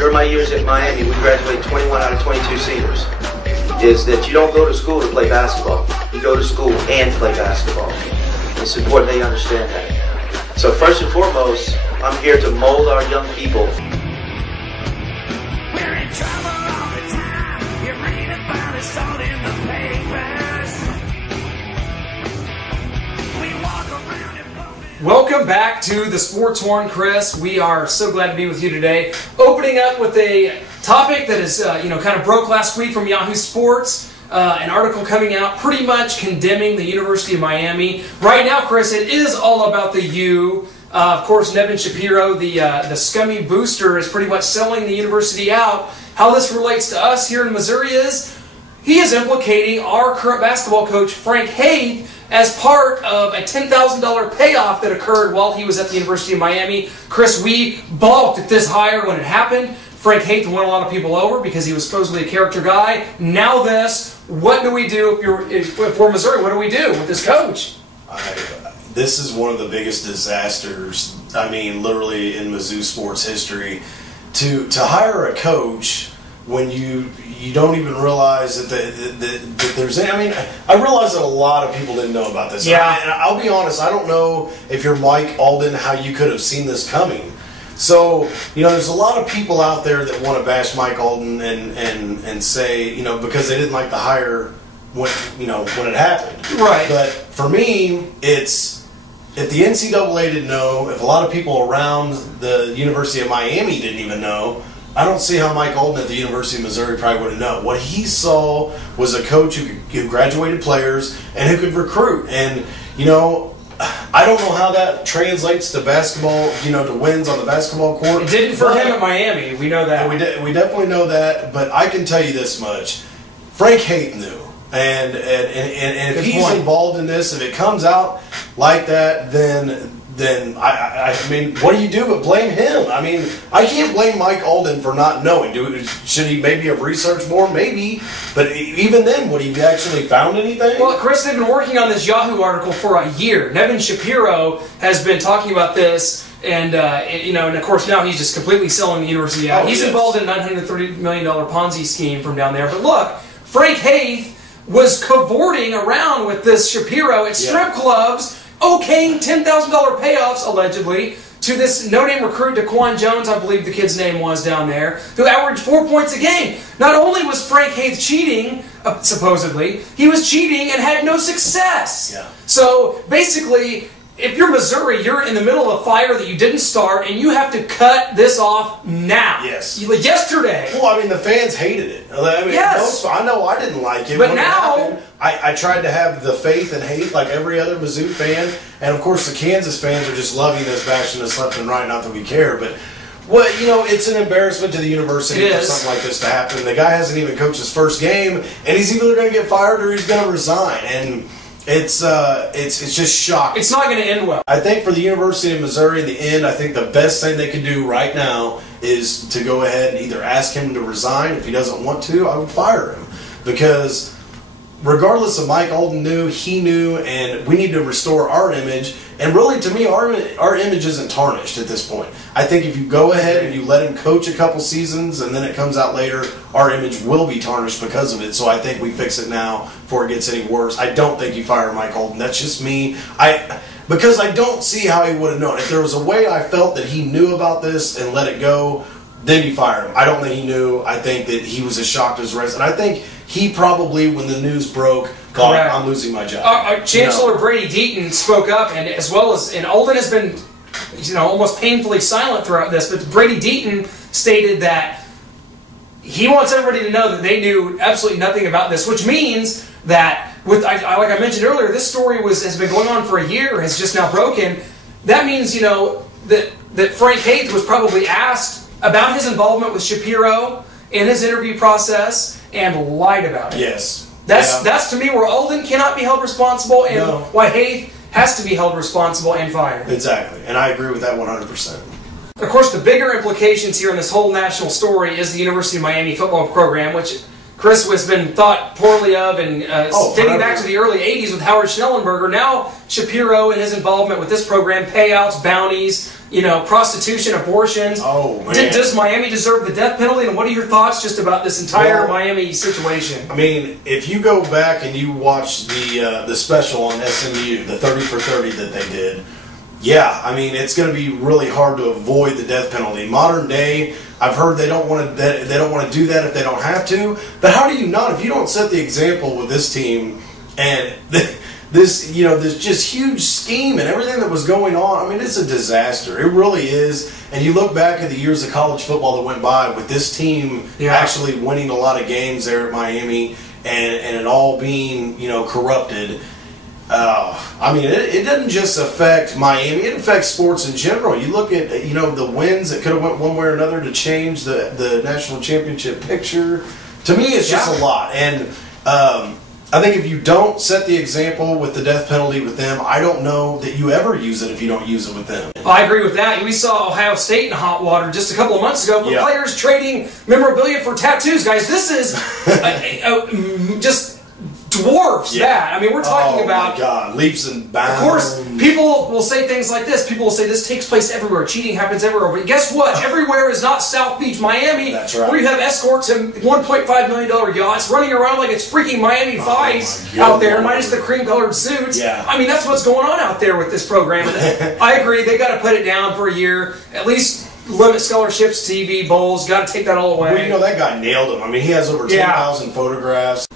during my years at Miami, we graduated 21 out of 22 seniors, is that you don't go to school to play basketball. You go to school and play basketball. It's important that you understand that. So first and foremost, I'm here to mold our young people. We're in trouble all the time. You read about us all in the papers. We walk around and Welcome back to the Sports Horn, Chris. We are so glad to be with you today. Opening up with a topic that is, kind of broke last week from Yahoo Sports. An article coming out pretty much condemning the University of Miami. Right now, Chris, it is all about the U. Of course, Nevin Shapiro, the scummy booster, is pretty much selling the university out. How this relates to us here in Missouri is he is implicating our current basketball coach, Frank Haith, as part of a $10,000 payoff that occurred while he was at the University of Miami. Chris, we balked at this hire when it happened. Frank Haith won a lot of people over because he was supposedly a character guy. Now this, what do we do if we're Missouri? What do we do with this coach? This is one of the biggest disasters, I mean, literally in Mizzou sports history. To hire a coach when you don't even realize that there's any, I mean, I realize that a lot of people didn't know about this. Yeah. And I'll be honest, I don't know if you're Mike Alden, how you could have seen this coming. So, there's a lot of people out there that want to bash Mike Alden and say, because they didn't like the hire when it happened. Right. But for me, it's, if the NCAA didn't know, if a lot of people around the University of Miami didn't even know, I don't see how Mike Alden at the University of Missouri probably would have known. What he saw was a coach who graduated players and who could recruit. And, I don't know how that translates to basketball, to wins on the basketball court. It didn't for him at Miami. We know that. We definitely know that. But I can tell you this much: Frank Haith knew, and if he's involved in this, if it comes out like that, then I mean, what do you do but blame him? I mean, I can't blame Mike Alden for not knowing. Should he maybe have researched more? Maybe. But even then, would he have actually found anything? Well, Chris, they've been working on this Yahoo article for a year. Nevin Shapiro has been talking about this, and and of course now he's just completely selling the university out. He's involved in a $930 million Ponzi scheme from down there. But look, Frank Haith was cavorting around with this Shapiro at strip clubs, okaying $10,000 payoffs, allegedly, to this no-name recruit, DeQuan Jones, I believe the kid's name was down there, who averaged 4 points a game. Not only was Frank Haith cheating, supposedly, he was cheating and had no success. Yeah. So, basically, if you're Missouri, you're in the middle of a fire that you didn't start, and you have to cut this off now. Yes. Yesterday. Well, I mean, the fans hated it. I mean, yes. I know I didn't like it. But when now, it happened, I tried to have the faith and hate like every other Mizzou fan. And, of course, the Kansas fans are just loving us, bashing us left and right, not that we care. But, well, it's an embarrassment to the university for something like this to happen. The guy hasn't even coached his first game, and he's either going to get fired or he's going to resign. And it's just shocking. it's not going to end well. I think for the University of Missouri, in the end, I think the best thing they could do right now is to go ahead and either ask him to resign. If he doesn't want to, I would fire him. Because regardless of Mike Alden knew, he knew, and we need to restore our image. And really, to me, our image isn't tarnished at this point. I think if you go ahead and you let him coach a couple seasons and then it comes out later, our image will be tarnished because of it. So I think we fix it now before it gets any worse. I don't think you fire Mike Alden. That's just me. Because I don't see how he would have known. If there was a way I felt that he knew about this and let it go, then you fire him. I don't think he knew. I think that he was as shocked as the rest. And I think he probably, when the news broke, thought, I'm losing my job. Chancellor Brady Deaton spoke up, and Alden has been, almost painfully silent throughout this. But Brady Deaton stated that he wants everybody to know that they knew absolutely nothing about this, which means that, like I mentioned earlier, this story has been going on for a year, has just now broken. That means, that Frank Haith was probably asked about his involvement with Shapiro in his interview process and lied about it. Yes. That's to me where Alden cannot be held responsible and why Haith has to be held responsible and fired. Exactly. And I agree with that 100%. Of course, the bigger implications here in this whole national story is the University of Miami football program, which Chris has been thought poorly of, and dating back to the early 80s with Howard Schnellenberger. Now Shapiro and his involvement with this program, payouts, bounties, prostitution, abortions. Oh, man. Does Miami deserve the death penalty? And what are your thoughts just about this entire Miami situation? I mean, if you go back and you watch the special on SMU, the 30 for 30 that they did, yeah, I mean, it's going to be really hard to avoid the death penalty. Modern day, I've heard they don't want to do that if they don't have to. But how do you not? If you don't set the example with this team and this just huge scheme and everything that was going on, I mean, it's a disaster. It really is. And you look back at the years of college football that went by with this team actually winning a lot of games there at Miami and it all being, corrupted. I mean, it doesn't just affect Miami; it affects sports in general. You look at the wins that could have went one way or another to change the national championship picture. To me, it's just a lot, and I think if you don't set the example with the death penalty with them, I don't know that you ever use it if you don't use it with them. I agree with that. We saw Ohio State in hot water just a couple of months ago for players trading memorabilia for tattoos. Guys, this is just dwarfs that. I mean, we're talking about... Oh, my God. Leaps and bounds. Of course, people will say things like this. People will say this takes place everywhere. Cheating happens everywhere. But guess what? Everywhere is not South Beach, Miami. That's right. Where you have escorts and $1.5 million yachts running around like it's freaking Miami Vice out there, minus the cream-colored suits. Yeah. I mean, that's what's going on out there with this program. And I agree. They got to put it down for a year. At least limit scholarships, TV, bowls. Got to take that all away. Well, that guy nailed him. I mean, he has over 10,000 photographs.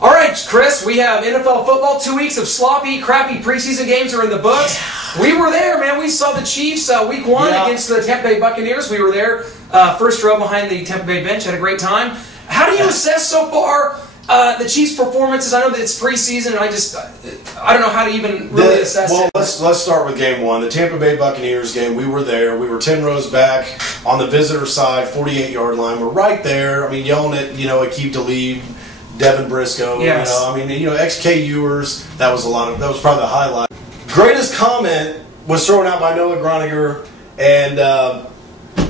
All right, Chris, we have NFL football. 2 weeks of sloppy, crappy preseason games are in the books. We were there, man. We saw the Chiefs week 1 against the Tampa Bay Buccaneers. We were there, first row behind the Tampa Bay bench. Had a great time. How do you assess so far the Chiefs' performances? I know that it's preseason, and I don't know how to even really assess it. Well, let's start with game 1, the Tampa Bay Buccaneers game. We were there. We were 10 rows back on the visitor side, 48-yard line. We're right there. I mean, yelling at Aqib Talib, Devin Briscoe, ex-KUers. That was probably the highlight. Greatest comment was thrown out by Noah Groniger, and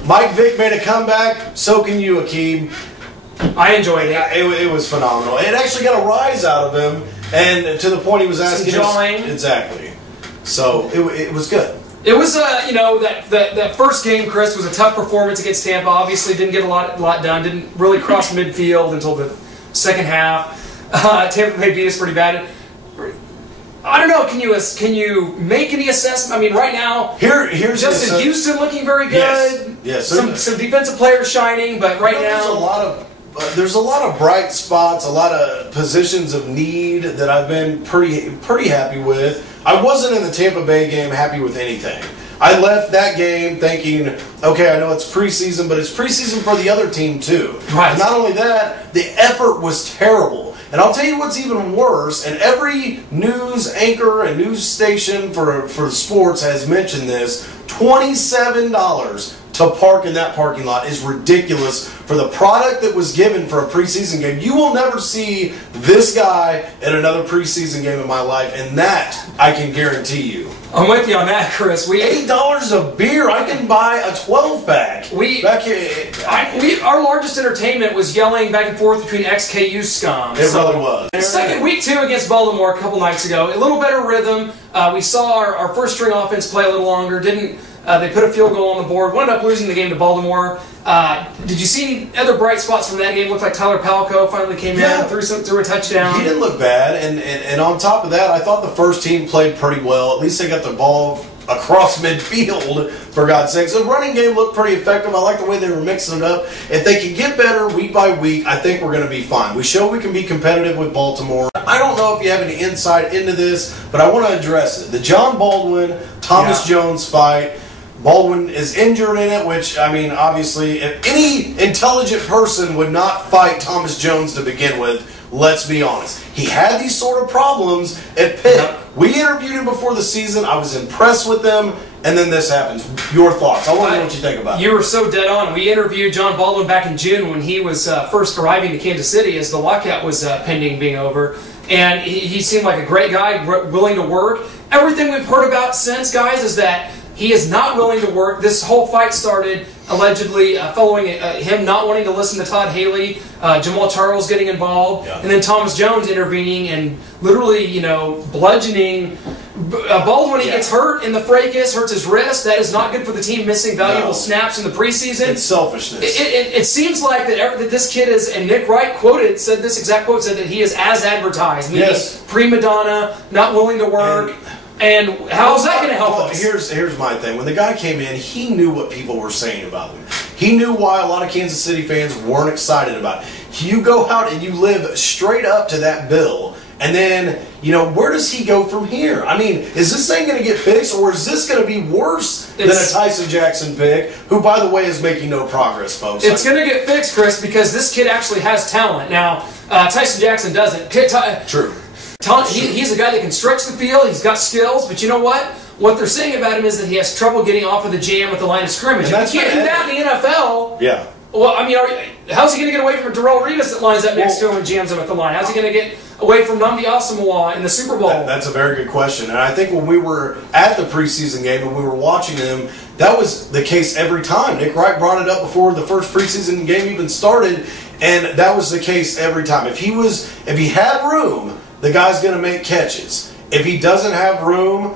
Mike Vick made a comeback. So can you, Aqib. I enjoyed it. It was phenomenal. It actually got a rise out of him, and to the point he was asking us. Exactly. So it was good. It was, that first game, Chris, was a tough performance against Tampa. Obviously, didn't get a lot done. Didn't really cross midfield until the second half. Tampa Bay beat us pretty bad. I don't know. Can you make any assessment? I mean, right now, here's Justin Houston looking very good. Yes. Some defensive players shining, but right now there's a lot of bright spots, a lot of positions of need that I've been pretty happy with. I wasn't in the Tampa Bay game happy with anything. I left that game thinking, okay, I know it's preseason, but it's preseason for the other team too. Right. And not only that, the effort was terrible. And I'll tell you what's even worse, and every news anchor and news station for sports has mentioned this, $27 to park in that parking lot is ridiculous for the product that was given for a preseason game. You will never see this guy at another preseason game in my life, and that I can guarantee you. I'm with you on that, Chris. $8 a beer. I can buy a 12-pack. Our largest entertainment was yelling back and forth between ex-KU scum. It really was. Second week 2 against Baltimore a couple nights ago. A little better rhythm. We saw our first string offense play a little longer. They put a field goal on the board. Wound up losing the game to Baltimore. Did you see any other bright spots from that game? Looked like Tyler Palco finally came in, threw a touchdown. He didn't look bad, and on top of that, I thought the first team played pretty well. At least they got the ball across midfield, for God's sake. So the running game looked pretty effective. I like the way they were mixing it up. If they can get better week by week, I think we're going to be fine. We show we can be competitive with Baltimore. I don't know if you have any insight into this, but I want to address it. The John Baldwin, Thomas Jones fight. Baldwin is injured in it, which, I mean, obviously, if any intelligent person would not fight Thomas Jones to begin with, let's be honest. He had these sort of problems at Pitt. Yep. We interviewed him before the season. I was impressed with them, and then this happens. Your thoughts? I want to know what you think about it. You were so dead on. We interviewed John Baldwin back in June when he was first arriving to Kansas City as the lockout was pending being over. And he seemed like a great guy, willing to work. Everything we've heard about since, guys, is that he is not willing to work. This whole fight started allegedly following him not wanting to listen to Todd Haley, Jamal Charles getting involved, and then Thomas Jones intervening and literally, bludgeoning Baldwin when he gets hurt in the fracas, hurts his wrist. That is not good for the team, missing valuable snaps in the preseason. It's selfishness. It seems like that this kid is, and Nick Wright said this exact quote, said that he is as advertised, meaning prima donna, not willing to work. And how is that going to help us? Here's my thing. When the guy came in, he knew what people were saying about him. He knew why a lot of Kansas City fans weren't excited about it. You go out and you live straight up to that bill, and then, where does he go from here? I mean, is this thing going to get fixed, or is this going to be worse than a Tyson Jackson pick, who, by the way, is making no progress, folks? It's going to get fixed, Chris, because this kid actually has talent. Now, Tyson Jackson doesn't. True. He's a guy that can stretch the field. He's got skills, but you know what? What they're saying about him is that he has trouble getting off of the jam at the line of scrimmage. If he can't do that in the NFL, well, I mean, how's he going to get away from Darrelle Revis that lines up next to him and jams him at the line? How's he going to get away from Nnamdi Asomugha in the Super Bowl? That's a very good question. And I think when we were at the preseason game and we were watching him, that was the case every time. Nick Wright brought it up before the first preseason game even started, and that was the case every time. If he had room, the guy's going to make catches. If he doesn't have room,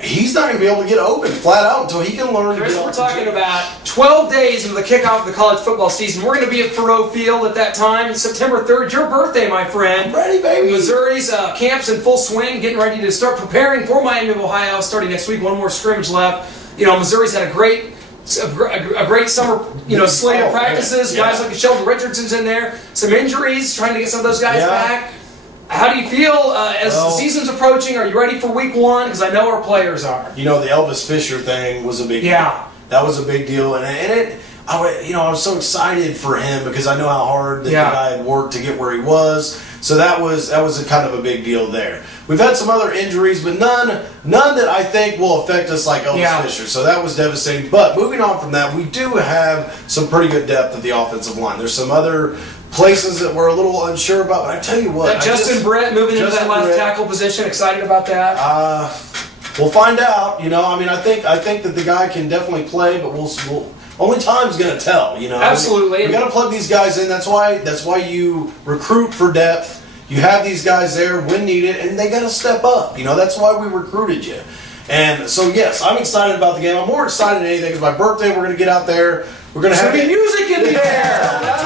he's not going to be able to get open flat out until he can learn Chris, to get we're talking about 12 days into the kickoff of the college football season. We're going to be at Faurot Field at that time, September 3rd. Your birthday, my friend. I'm ready, baby. Missouri's camp's in full swing, getting ready to start preparing for Miami of Ohio starting next week. One more scrimmage left. Missouri's had a great summer, slate of practices. Guys like Sheldon Richardson's in there. Some injuries, trying to get some of those guys back. How do you feel as the season's approaching? Are you ready for week one? Because I know our players are. The Elvis Fisher thing was a big deal. That was a big deal. I was so excited for him because I know how hard the guy had worked to get where he was. So that was a kind of a big deal there. We've had some other injuries, but none that I think will affect us like Elvis Fisher. So that was devastating. But moving on from that, we do have some pretty good depth at the offensive line. There's some other places that we're a little unsure about, but I tell you what, Justin Britt moving into that left tackle position, excited about that? We'll find out. I think that the guy can definitely play, but we'll only time's going to tell. Absolutely. We got to plug these guys in. That's why you recruit for depth. You have these guys there when needed, and they got to step up. That's why we recruited you. And so yes, I'm excited about the game. I'm more excited than anything. It's my birthday. We're going to get out there. We're going to have music in the air.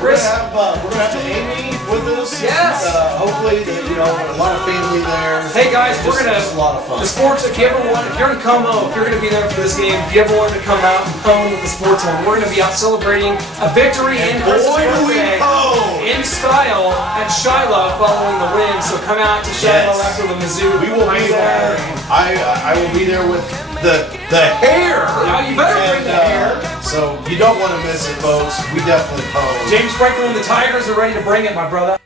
We're gonna have Amy with us. Yes. Hopefully, a lot of family there. Hey guys, we're gonna a lot of fun. The sports. If you're in Como, if you're gonna be there for this game, if you ever wanted to come out and pone with the sports one, we're gonna be out celebrating a victory in in style at Shiloh following the win. So come out to Shiloh after the Mizzou. We will be there. I will be there with the hair. Now you better bring the hair. So you don't want to miss it, folks. We definitely pose. James Franklin and the Tigers are ready to bring it, my brother.